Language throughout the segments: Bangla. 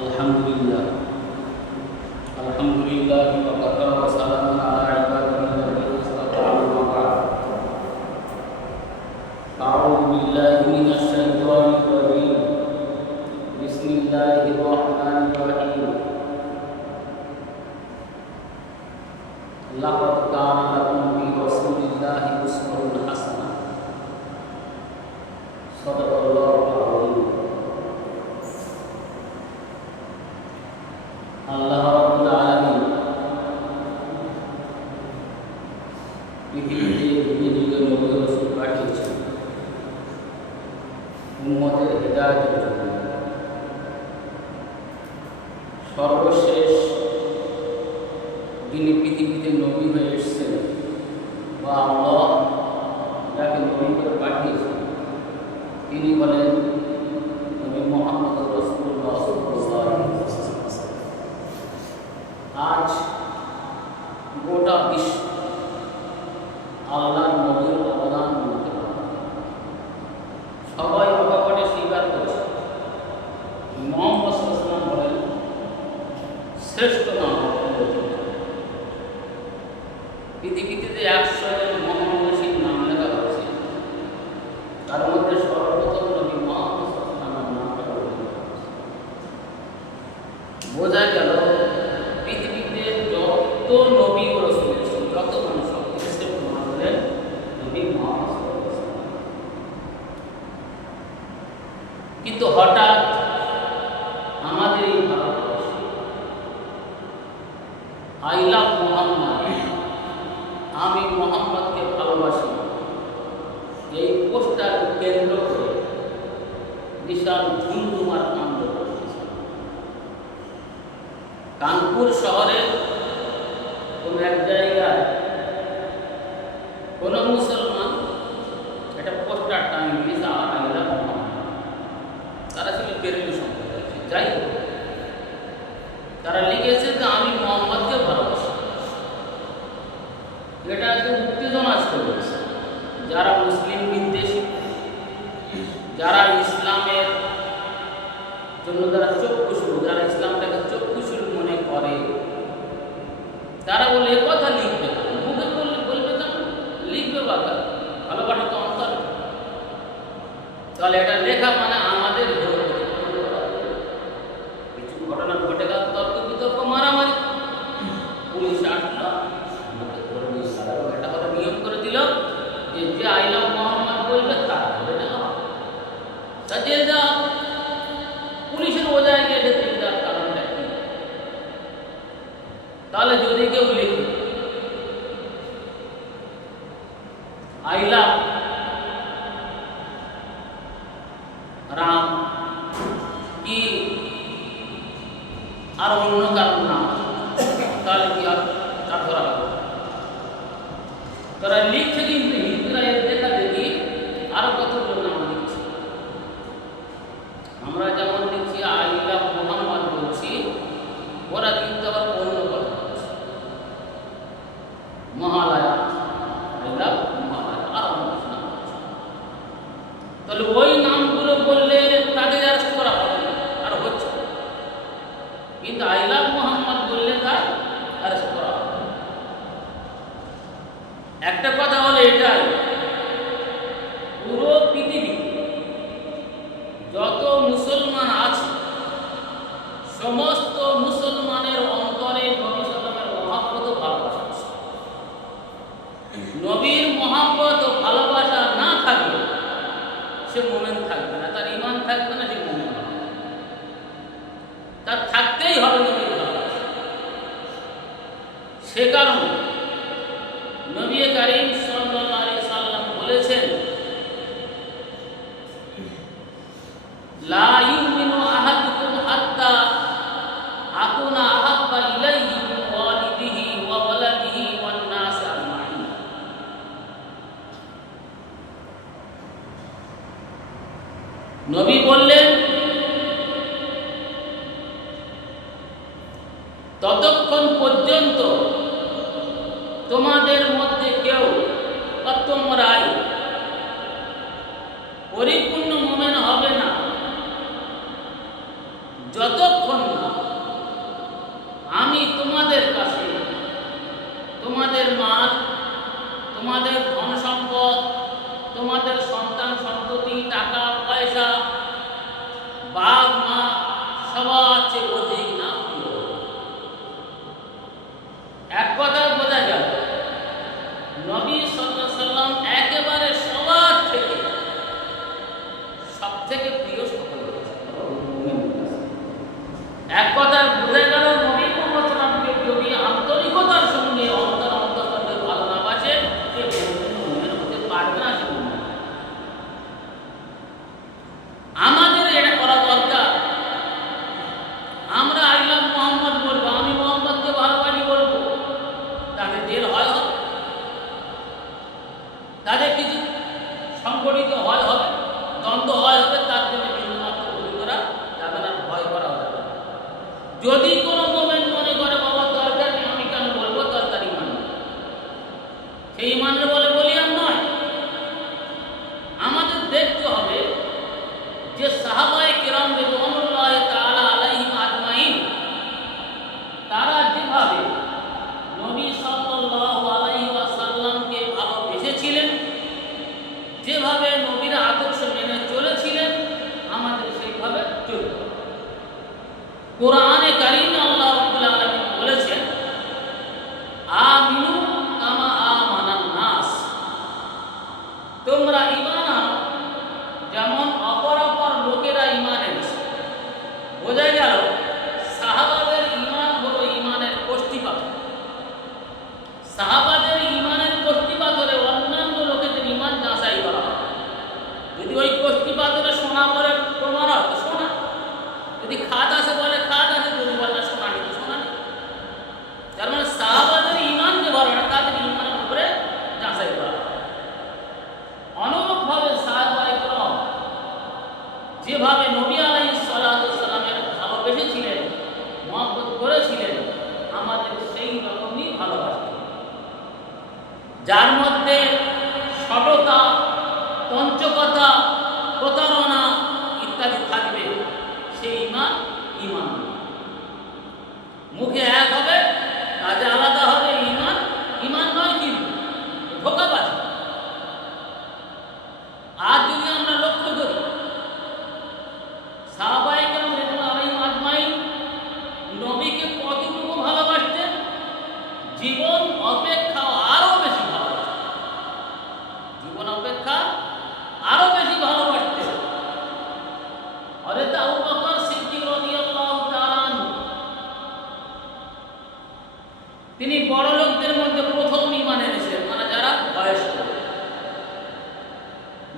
আলহামদুলিল্লাহ আলহামদুলিল্লাহ ওয়া কাফা ওয়া সালামুন আলা ইবাদিহিল্লাযীনা ইসতাফা আম্মা বা'দ আউযু বিল্লাহি মিনাশ শাইতানির রাজীম বিসমিল্লাহির রাহমানির রাহিম লাকাদ কানা লাকুম ফি রাসূলিল্লাহি উসওয়াতুন হাসানাহ সাদাকাল্লাহুল আযীম। আল্লাহ রাব্বুল আলামিন পৃথিবীতে যুগে যুগে নবী রাসূল পাঠিয়েছেন উম্মতের হিদায়াতের জন্য। সর্বশেষ যিনি পৃথিবীতে নবী হয়ে এসেছেন বা আল্লাহ যাকে নবী করে পাঠিয়েছেন তিনি বলেন নবী মুহাম্মদ রাসূলুল্লাহ সাল্লাল্লাহু আলাইহি ওয়াসাল্লাম। আজ গোটা বিশ্ব আল্লাহর নবীর অবদান বলতে পারে। সবাই অকপটে স্বীকার করছে মুহাম্মদ সাল্লাল্লাহু আলাইহি ওয়াসাল্লাম বলেন শ্রেষ্ঠ নাম পৃথিবীতে যে 100 জন মহামনীষীর নাম লেখা হয়েছে তার মধ্যে সর্বপ্রথম নবী মুহাম্মদ সাল্লাল্লাহু আলাইহি ওয়াসাল্লামের নামটা উল্লেখ করা হয়েছে। বোঝা গেল পৃথিবীতে যত নবী ও রাসূল ছিলেন, যত মানুষ সবচেয়ে প্রমাণ হলেন নবী মুহাম্মদ সাল্লাল্লাহু আলাইহি ওয়াসাল্লাম। কিন্তু হঠাৎ আমাদের এই ভারতবর্ষে আই লাভ মুহাম্মদ, আমি মুহাম্মদকে ভালোবাসি, এই পোস্টার কেন্দ্র করে বিশাল ধুমধুমার কাণ্ড ঘটেছে। কানপুর শহরের কোন এক জায়গায় কোন মুসলমান একটা পোস্টার টাঙিয়ে দিয়েছে আই লাভ মুহাম্মদ। তারা ছিল বেরেলি সম্প্রদায়। যাই হোক, তারা লিখেছে যে আমি মুহাম্মদকে ভালোবাসি। এটা একটা উত্তেজনা চলেছে। যারা মুসলিম বিদ্বেষী, যারা ইসলামের জন্য যারা চক্ষুশূল, যারা ইসলামটাকে চক্ষুশূল মনে করে, তারা বলে এ কথা লিখবে না, মুখে বলবে না, লিখবে বা ভালোবাসা তো অন্তর। তাহলে এটা লেখা মানে আমাদের কিছু ঘটনা ঘটে গেল, তর্ক বিতর্ক, মারামারি, পুলিশ আসলো, এটা করে নিয়ম করে দিল যে আই লাভ মুহাম্মদ বলবে তার ধরে নেওয়া হবে। তা জেল যাও, পুলিশের ওজায় গিয়ে জেল যাওয়ার কারণটা কি? তাহলে যদি কেউ লিখে আই লাভ রাম কি আর অন্য কারণ নাম, তাহলে কি আর তার ধরা হবে? তারা লিখছে, কিন্তু হিন্দুরা এর দেখা দেখি আরো কতগুলো নাম লিখছে। আমরা যেমন লিখছি আই লাভ মুহাম্মদ বলছি, ওরা কিন্তু আবার অন্য কথা বলছে, মহালয়া, আই লাভ মহালয়া, আর অন্য কিছু নাম বলছে। তাহলে ওই নামগুলো বললে তাদের অ্যারেস্ট করা হবে না, আর হচ্ছে। কিন্তু আই লাভ মুহাম্মদ বললে তার অ্যারেস্ট করা হবে। একটা কথা হলো এটাই, পুরো পৃথিবী যত মুসলমান আছে সমস্ত মুসলমানের অন্তরে নবী সাল্লামের মহব্বত ও ভালোবাসা আছে। নবীর মহব্বত ও ভালোবাসা না থাকলে সে মুমিন থাকবে না, তার ঈমান থাকবে না, সে মুমিন হবে না। তার থাকতেই হবে নবীর ভালোবাসা। সে কারণে নবী কারীম সাল্লাল্লাহু আলাইহি সাল্লাম বলেছেন, লা ইউমিনু আহাদুকুম হাত্তা আকুনা আহাব্বা ইলাইহি মিন ওয়ালিদিহি ওয়া ওয়ালাদিহি ওয়ান নাস আজমাইন। নবী বললেন, ততক্ষণ পর্যন্ত তোমাদের মধ্যে কেউ বা তোমরাই পরিপূর্ণ মুমিন হবে না যতক্ষণ তোমাদের মাল, তোমাদের ধন সম্পদ, তোমাদের সন্তান সন্ততি, টাকা পয়সা, বাপ মা সবার চেয়ে অধিক না প্রিয়। এক কথা বোঝা গেল নবী সাল্লাল্লাহু আলাইহি সাল্লাম একেবারে সবার থেকে সব থেকে প্রিয় সকল। এক কথা বোঝা গেল নবী মুহাম্মদ সাল্লাল্লাহু আলাইহি সাল্লামকে যদি আন্তরিকতার সঙ্গে অন্তর অন্তঃস্থলে ভালো না বাসে সে মুমিন হতে পারবে না। সে মুমিন। আমাদের এটা করা দরকার। আমরা আই লাভ মুহাম্মদ বলবো, আমি মুহাম্মদকে ভালোবাসি বলবো, তাদের জেল হয় হবে, তাদের কিছু সংগঠিত হয় হবে, দ্বন্দ্ব হয় হবে, তার জন্য বিন্দুমাত্র ভুল করা যাবে না, ভয় করা যাবে না। যদি কোনো মোমেন্ট মনে করে বাবা দরকার নেই, আমি কেন বলবো, দরকার ইমান, সেই ইমানের বলে বলি আর নয়। আমাদের দেখতে হবে যে সাহাবায়ে কিরাম রিদওয়ানুল্লাহি তাআলা আলাইহিম আজমাইন তারা যেভাবে নবী সাল্লাল্লাহু আলাইহি ওয়াসাল্লামকে ভালোবেসেছিলেন, যেভাবে নবীর আদর্শ মেনে চলেছিলেন, আমাদের সেইভাবে চলতে হবে। কোরআনে কারীমে আল্লাহ রাব্বুল আলামিন বলেছেন, আমিনু কামা আমানান নাস, তোমরা ঈমান আনো যেমন অপর অপর লোকেরা ঈমান এনেছে। বোঝা গেল সাহাবাদের ঈমান হলো ঈমানের কষ্টিপাথর। সাহাবাদের ঈমানের কষ্টিপাথরে অন্যান্য লোকেদের ঈমান যাচাই করা হয়। যদি ওই কষ্টিপাথরে সোনা করে প্রমাণ হয় তো সোনা, যদি খাদ আছে বলে খাদ আছে, যদি বলে সোনা নেই তো সোনা নেই। তার মানে সাহাবাদের ঈমান যে বলে না, তাদের ঈমানের উপরে যাচাই করা হয়। অনুরূপভাবে সাহাবায়ে কেরাম যেভাবে নবী আলাইহিস সালাতু ওয়াস সালামের ভালোবেসেছিলেন, মহব্বত করেছিলেন, আমাদের সেই রকমই ভালোবাসতে হবে। যার মধ্যে সততা, পঞ্চকতা, প্রতারণা ইত্যাদি থাকবে, সেই ঈমান ঈমান নয়। মুখে এক হবে, কাজে আলাদা হবে, ঈমান ঈমান নয়, কিন্তু ধোঁকাবাজি। আজ যদি আমরা লক্ষ্য করি সাহাবায়ে কেরাম রাদিয়াল্লাহু আলাইহিম আজমাইন নবীকে কতটুকু ভালোবাসতেন, জীবন অপেক্ষা আরো বেশি ভালোবাসতেন, জীবন অপেক্ষা আরো বেশি ভালোবাসতেন। হযরত আবু বকর সিদ্দিক রাদিয়াল্লাহু তাআলা আনহু, তিনি বড় লোকদের মধ্যে প্রথম ঈমান এনেছিলেন, মানে যারা বয়স্ক।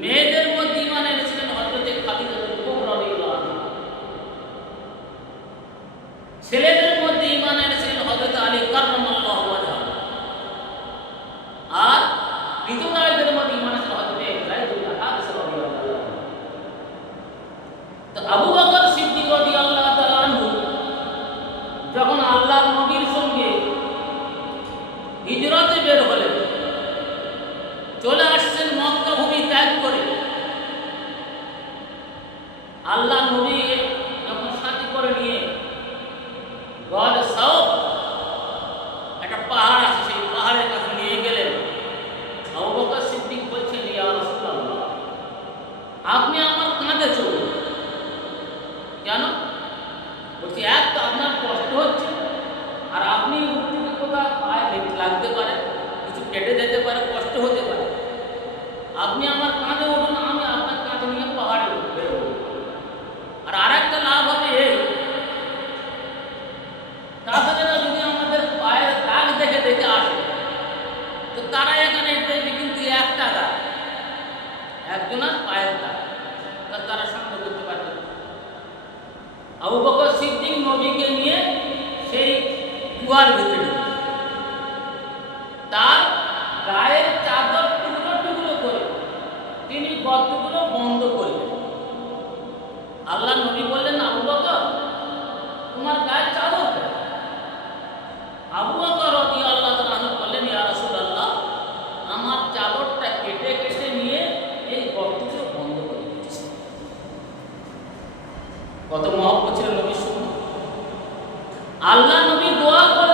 মেয়েদের মধ্যে ঈমান এনেছিলেন হযরত খাদিজা রাদিয়াল্লাহু আনহা। ছেলেদের মধ্যে ঈমান এনেছিলেন হযরত আলী কাররামাল্লাহু ওয়াজহাহু। আর বিধবাদের মধ্যে ঈমান এনেছিলেন হযরত যায়েদ ইবনে হারিসা রাদিয়াল্লাহু আনহু। তো আবু বকর সিদ্দিক রাদিয়াল্লাহু তাআলা আনহু যখন আল্লাহর নবীর সঙ্গে হিজরতে বের হলেন, চলে আসছেন মক্কা ভূমি ত্যাগ করে, আল্লাহ নবী যখন সাথী করে নিয়ে গড় সাউফ একটা পাহাড় আছে, সেই পাহাড়ের কাছে নিয়ে গেলেন। আবু বকর সিদ্দিক বলছেন, ইয়া রাসূলুল্লাহ, আপনি আমার কাঁধে চলুন। কেন? বলছি, এক তো আপনার কষ্ট হচ্ছে, আর আপনি উঠতে কোথাও পায়ে লাগতে পারে, কিছু কেটে যেতে পারে, কষ্ট হতে পারে। আপনি আমার কাঁধে উঠুন, আমি আপনার কাঁধে নিয়ে পাহাড়ে উঠবে। আর আরেকটা লাভ হবে এই, তাছাড়া যদি আমাদের পায়ের দাগ দেখে দেখে আসে, তো তারা এখানে দেখবে কিন্তু একটা দাগ, একজনের পায়ের দাগ, তারা সন্দেহ করতে পারবে। আবু বকর সিদ্দিক নবীকে নিয়ে সেই গুহার ভিতরে, তার গায়ের চাদর টুকরো টুকরো করে তিনি গর্তগুলো বন্ধ করলেন। আল্লাহ নবী বললেন, আবু বকর, তোমার গায়ের চাদর। আবু বকর রাদিয়াল্লাহু তাআলা আনহু বললেন, ইয়া রাসূলুল্লাহ, আমার চাদরটা কেটে কেটে নিয়ে এই গর্তগুলো বন্ধ করে দিয়েছে। কত মহব্বত ছিল নবীর সঙ্গে। আল্লাহ নবী দোয়া করে